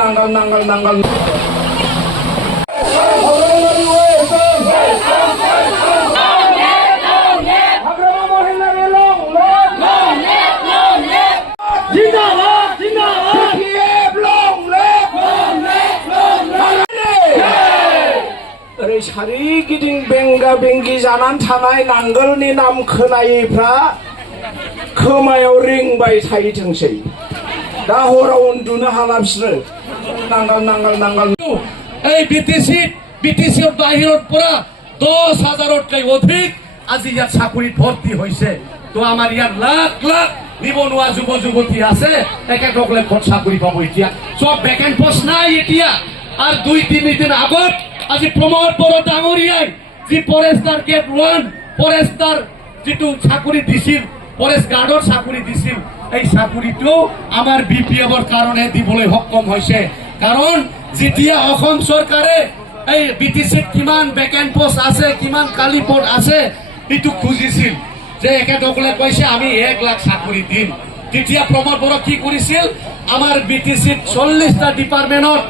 নাঙ্গল নাঙ্গল নাঙ্গল सारिगिदिं बेंगा बेंगि जानानै थानाय नांगोलनि नाम खोनायैफ्रा खोमायाव रिंबाय थायोथोंसै दा हराव उन्दुनो हाला बिसोरो नांगोल नांगोल नांगोल এই বিটিসির বাহিৰত পৰা 10,000তকৈ অধিক আজি ইয়াত চাকৰিত ভৰ্তি হৈছে তো আমাৰ ইয়াত লাখ লাখ নিবনুৱা যুৱ যুৱতী আছে একেসকলে ক'ত চাকৰি পাব এতিয়া সব ভেকেন্ট পোষ্ট নাই এতিয়া আৰু 2-3 দিন আগত আজি প্ৰমোদ বড়ো ডাঙৰীয়াই যি ফৰেষ্টাৰ গেট 1 ফৰেষ্টাৰ যিটো চাকৰি দিছিল ফৰেষ্ট গাৰ্ডৰ চাকৰি দিছিল এই চাকৰিটো আমাৰ বিপিএফৰ কাৰণে দিবলৈ সক্ষম হৈছে কাৰণ যেতিয়া অসম চৰকাৰে এই বিটিসিত কিমান ভেকেন্ট পোষ্ট আছে কিমান খালী পদ আছে এইটো খুজিছিল যে একেসকলে কৈছে আমি 1 লাখ চাকৰি দিম তেতিয়া প্ৰমোদ বড়ো কি কৰিছিল আমার বিটিসিত 40টা ডিপার্টমেন্টত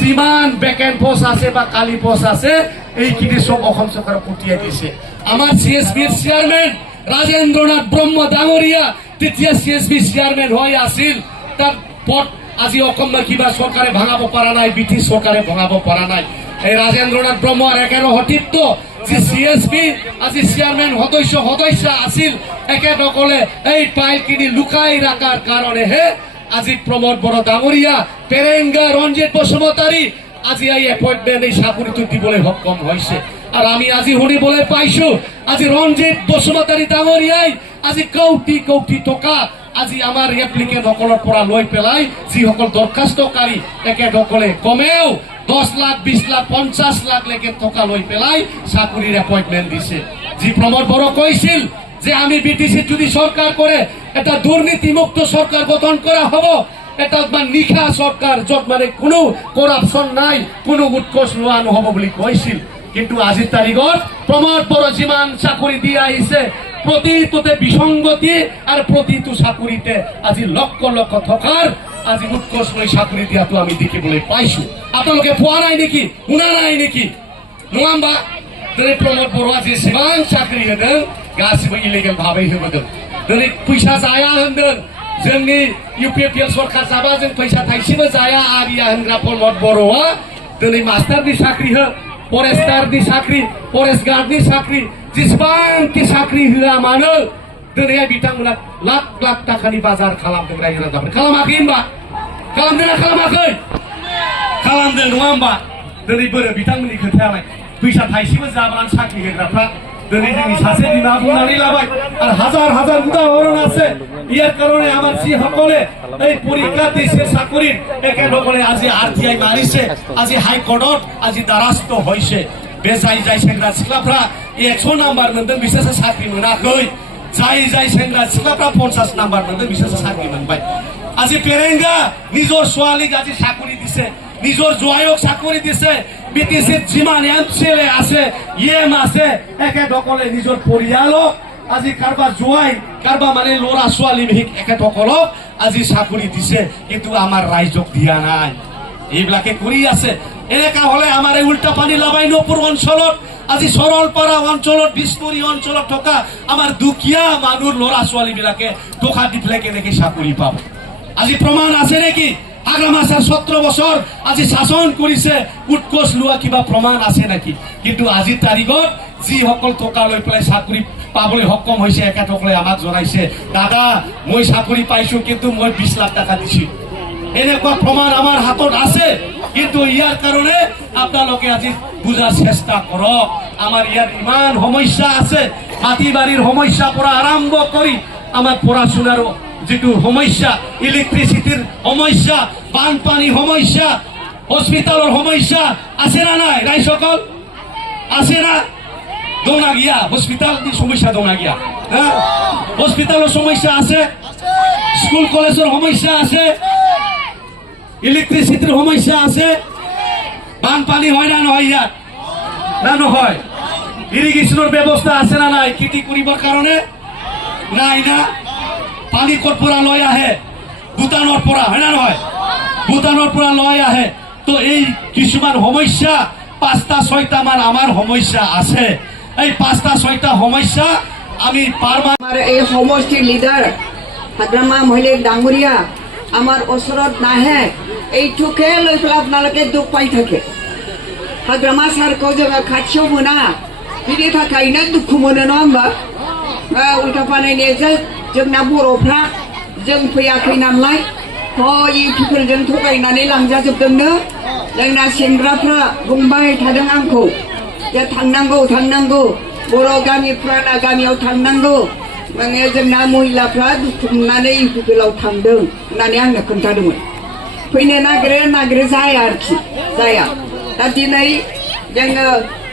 যিমান ভেকেন্ট পোষ্ট আছে বা খালী পোষ্ট আছে এইখিনি সব অসম সরকার পঠিয়াই দিছে আমার সিএসবির চেয়ারম্যান রাজেন্দ্রনাথ ব্রহ্ম ডাঙৰীয়া তেতিয়া সিএসবি চেয়ারম্যান হয়ে আছিল তার পদ আজি অসম কিবা সরকারে ভাঙাব পারা নাই ব্রিটিশ সরকারে ভাঙাব পারা নাই এই রাজেন্দ্রনাথ ব্রহ্ম একের সতীত্ব যে সিএসবি আজি চেয়ারম্যান সদস্য আছিল একেসকলে এই ফাইলখিনি লুকাই রাখার কারণে আজি প্রমোদ বড়ো ডাঙৰীয়া পেৰেংগা ৰঞ্জিত বসুমতাৰী আজি এই এপইন্টমেন্ট এই চাকৰিটো দিবলৈ সক্ষম হৈছে আৰু আমি আজি শুনিবলৈ পাইছো আজি ৰঞ্জিত বসুমতাৰী ডাঙৰীয়াই আজি কোটি কোটি টকা আজি আমাৰ এপ্লিকেন্ট সকলৰ পৰা লৈ পেলাই যিসকল দৰখাস্তকাৰী একেসকলে কমেও 10 লাখ 20 লাখ 50 লাখ লৈকে টকা লৈ পেলাই চাকৰিৰ এপইন্টমেন্ট দিছে যি প্ৰমোদ বড়ো কৈছিল যে আমি বিটিসি যদি সরকার করে এটা দুর্নীতিমুক্ত সরকার গঠন করা হব এটা নিখা সরকার যত মানে কোনো করাপশন নাই কোনো উৎকোচ লোৱা নহব বুলি কৈছিল কিন্তু আজিৰ তাৰিখত প্ৰমোদ বড়ো যিমান চাকৰি দি আহিছে প্ৰতিটোতে বিসংগতি আৰু প্ৰতিটো চাকৰিতে আজি লক্ষ লক্ষ টকাৰ আজি উৎকোচ লৈ চাকৰি দিয়াটো আমি দেখিবলৈ পাইছো আপোনালোকে পোৱা নাই নেকি শুনা নাই নেকি নহাম্বা प्रमोद बड़ो आज एसेबां साख्रि होदों गासिबो इलिगेल भाबै होबोदों दिनै फैसा जाया होनदों जोंनि इउपिपिएल सरकार जाबा जों फैसा थाइसेबो जाया आरिया होनग्रा प्रमोद बड़ोआ दिनै मास्टारनि साख्रि हो फरेस्टारनि साख्रि फरेस्ट गार्डनि साख्रि जेसेबांखि साख्रि होआ मानो दिनै बिथांमोना लाख लाख थाखानि बाजार खालामदों रायजो राजाफोर खालामाखै होनबा खालामदोंना खालामाखै खालामदों नङा होनबा दिनै बोरो बिथांमोननि खोथायालाय फैसा थाइसेबो जाब्लानो साख्रि होग्राफ्रा दिनै जोंनि सासे बिमा बुंनानै लाबाय আর হাজার হাজার উদাহরণ আছে ইয়ার কারণে আমার যিসকলে এই পরীক্ষা দিছে চাকরির একেসকলে আজি আরটিআই মারিছে আজি হাইকোর্টত আজি দ্বারস্থ হয়েছে বেজাই যাই সেংগ্রা সিख्लाफ्रा 100 নাম্বার मोनदों बिसोरसो साख्रि मोनाखै जाय सेंग्रा सिख्लाफ्रा 50 नाम्बार मोनदों बिसोरसो साख्रि मोनबाय আজি পেৰেংগা নিজৰ ছোৱালীক আজি চাকৰি দিছে নিজৰ জোৱাইক চাকৰি দিছে বিটিসিত যিমান এমচিএলএ আছে ইএম আছে একেসকলে নিজৰ পৰিয়ালক আজি কাৰোবাৰ জোৱাই কাৰোবাৰ মানে ল'ৰা ছোৱালী একেসকলক আজি চাকৰি দিছে কিন্তু আমাৰ ৰাইজক দিয়া নাই এইবিলাকে কৰি আছে এনেকা হলে আমাৰ এই উল্টা পানী লাবাইনপুৰ অঞ্চলত আজি সৰলপাৰা অঞ্চলত বিষ্ণুৰী অঞ্চলত থকা আমাৰ দুখীয়া মানুহ ল'ৰা ছোৱালী বিলাকে টকা দি পেলাই কেনেকে চাকৰি পাব আজি প্ৰমাণ আছে নেকি আগামাছাৰ 17 বছৰ আজি শাসন কৰিছে উৎকোচ লোৱা কিবা প্ৰমাণ আছে নেকি কিন্তু আজি তাৰিখত যিসকল টকা লৈ পেলাই চাকৰি পাবলৈ সক্ষম হৈছে একেসকলে আমাক জনাইছে দাদা মই চাকৰি পাইছো কিন্তু মই 20 লাখ টাকা দিছি এনেকুৱা প্ৰমাণ আমাৰ হাতত আছে কিন্তু ইয়াৰ কাৰণে আপোনালোকে আজি বুজাৰ চেষ্টা কৰক আমাৰ ইয়াত ইমান সমস্যা আছে মাটি বাৰীৰ সমস্যা পৰা আৰম্ভ কৰি আমাৰ পঢ়াশুনাৰ যেটো সমস্যা ইলেক্ট্ৰিচিটিৰ সমস্যা বানপানী সমস্যা হস্পিটালৰ সমস্যা আছে না নাই ৰাইজসকল আছে না দোনা গিয়া হস্পিটালની সমস্যা দোনা গিয়া হ্যাঁ হস্পিটালৰ সমস্যা আছে স্কুল কলেজৰ সমস্যা আছে ইলেক্ট্রিসিটির সমস্যা আছে বানপানী হয় না নহয় ইয়াত না নহয় ইরিগেশনের ব্যবস্থা আছে না নাই খেতি করিবার কারণে নাই না পানি ক'ৰ পৰা লৈ আহে ভূটানৰ পৰা হয় না নহয় ভূটানৰ পৰা লৈ আহে তো এই কিছুমান সমস্যা 5টা 6টা আমাৰ সমস্যা আছে এই 5টা 6টা সমস্যা আমি পাৰমান আমাৰ এই সমষ্টিৰ লিডাৰ হাগ্ৰামা মহিলা ডাঙৰীয়া আমাৰ ওচৰত নাহে এইটোকে লৈ পেলাই আপোনালোকে দুখ পাই থাকে हाग्रामा सारखौ जोङो खाथियाव मोना बिनि थाखायनो दुखु मोनो नङा होमबा उल्था बानायनायजों जोंना बर'फ्रा जों फैयाखै नालाय इउपिफोरजों थगायनानै लांजाजोबदोंनो जोंना सेंग्राफ्रा बुंबाय थादों आंखौ जे थांनांगौ बर' गामिफ्रा गामियाव थांनांगौ माने जोंना महिलाफ्रा दुखु मोननानै इउपिफोराव थांदों होननानै आंनो खोन्थादोंमोन फैनो नागिरो जाया आरोखि जाया दा दिनै जोङो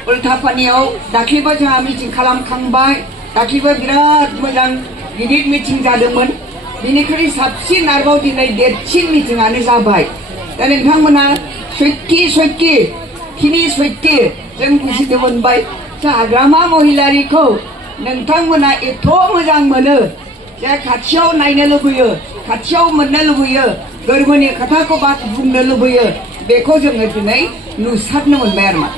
उल्थापानियाव दाख्लैबो जोंहा मिटिं खालामखांबाय दाख्लैबो बिराद मोजां गिदिर मिटिं जादोंमोन बिनिख्रुइ साबसिन आरोबाव दिनै देरसिन मिटिंआनो जाबाय दा नोंथांमोना सयथि जों बुजिनो मोनबाय हाग्रामा महिलारिखौ नोंथांमोना एथ' मोजां मोनो जे खाथियाव नायनो लुबैयो खाथियाव मोननो लुबैयो गोरबोनि खोथाखौ बुंनो लुबैयो बेखौ जोङो दिनै नुसारनो मोनबाय आरो मा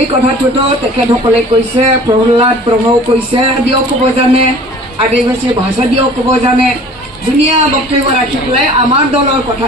এই কথাটোতো তেখেতসকলে কৈছে প্ৰহ্লাদ ব্ৰহ্মও কৈছে দিও ক'ব জানে আদিবাসী ভাষা দিও ক'ব জানে ধুনীয়া বক্তব্য ৰাখি পেলাই আমাৰ দলৰ কথা